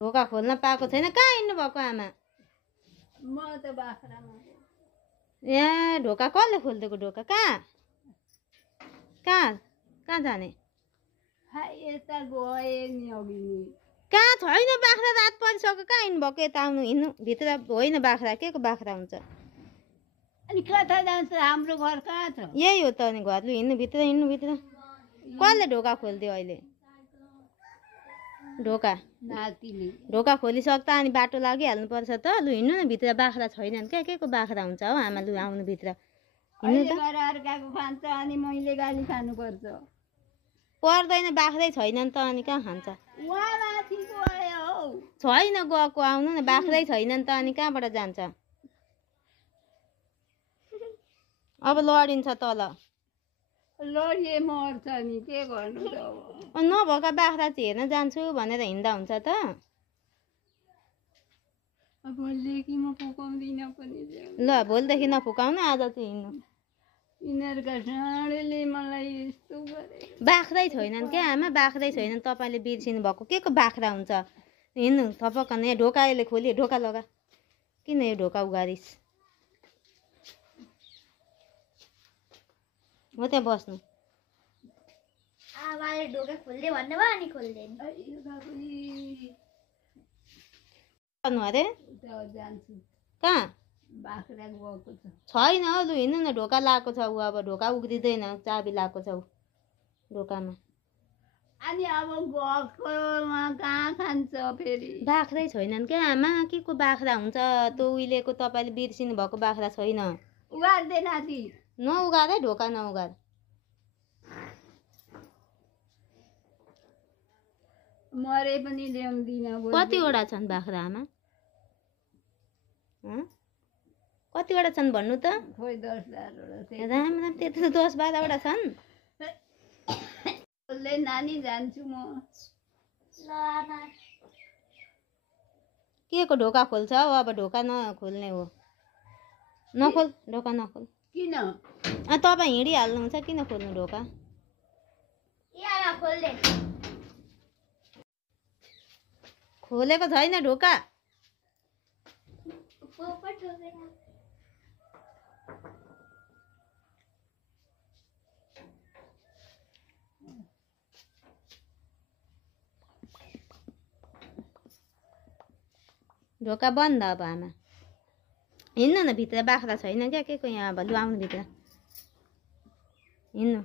ढोका खोल्न पाएको छैन। कहाँ हिँड्नु भएको आमा? म त बाख्रामा। यहाँ ढोका कसले खोलिदिएको? ढोका कहाँ कहाँ जाने? यता गए नि अघि नि। कहाँ छैन बाख्रा, रात परिसक्यो। कहाँ हिँड्नु भएको? यता आउनु, हिँड्नु भित्र होइन। बाख्रा के को बाख्रा हुन्छ? अनि कता जान्छ? हाम्रो घर कहाँ छ? यही हो त। अनि घर लु, हिँड्नु भित्र, हिँड्नु भित्र। कसले ढोका खोलिदियो अहिले? ढोका नातिले ढोका खोलिसक्दा अनि बाटो लागिहाल्नु पर्छ त। लु हिँड्नु न भित्र। बाख्रा छैनन् क्या? के को बाख्रा हुन्छ हो आमा? लु आउनु भित्र, हिँड्नु त। अर्काको खान्छ अनि मैले गाली खानुपर्छ? पर्दैन, बाख्रै छैनन् त अनि कहाँ खान्छ? छैन गएको। आउनु न, बाख्रै छैनन् त अनि कहाँबाट जान्छ? अब लडिन्छ तल। लडिए मर्छ नि, के गर्नु त? नभएका बाख्रा चाहिँ हेर्न जान्छु भनेर हिँड्दा हुन्छ त। भोलिदेखि म फुकाउँदिनँ पनि। ल भोलिदेखि नफुकाउनु, आज चाहिँ हिँड्नु। यिनीहरूका साँडेले मलाई यस्तो गरे। बाख्रै छैनन् क्या आमा? बाख्रै छैनन्। तपाईँले बिर्सिनु भएको। के को बाख्रा हुन्छ? हिँड्नु थपक्क। यहाँ ढोकाले खोली, ढोका लगा। किन यो ढोका उगारिस्? हो त्यहाँ बस्नु। आमाले ढोका खोल्दे भन्नुभयो अनि खोल्दैन। गर्नु अरे? जान्छु। कहाँ? बाख्रा गएको छ। छैन हौ। लु हिँड्नु न। ढोका लगाएको छ ऊ। अब ढोका उग्रिँदैन। चाबी लगाएको छ ऊ ढोकामा। अनि अब गएकोमा कहाँ खान्छ फेरि? बाख्रै छैनन् क्या आमा? के को बाख्रा हुन्छ? त्यो उहिलेको तपाईँले बिर्सिनु भएको बाख्रा छैन। उगार्दे नाति। नउगार है, ढोका नउगार। मरे पनि ल्याउँदिनँ। कतिवटा छन् बाख्रा आमा? कतिवटा छन् भन्नु त? खोइ 10-12वटा। राम राम, त्यत्रो 10-12वटा छन्? नानी जान्छु म। के को ढोका खोल्छ हौ? अब ढोका नखोल्ने हो। नखोल, ढोका नखोल। किन? तपाईँ हिँडिहाल्नुहुन्छ, किन खोल्नु ढोका? खोलेको छैन ढोका। ढोका बन्द। अब आमा हिँड्नु न भित्र। बाख्रा छैन क्या? के को यहाँ? अब लु आउनु भित्र, हिँड्नु।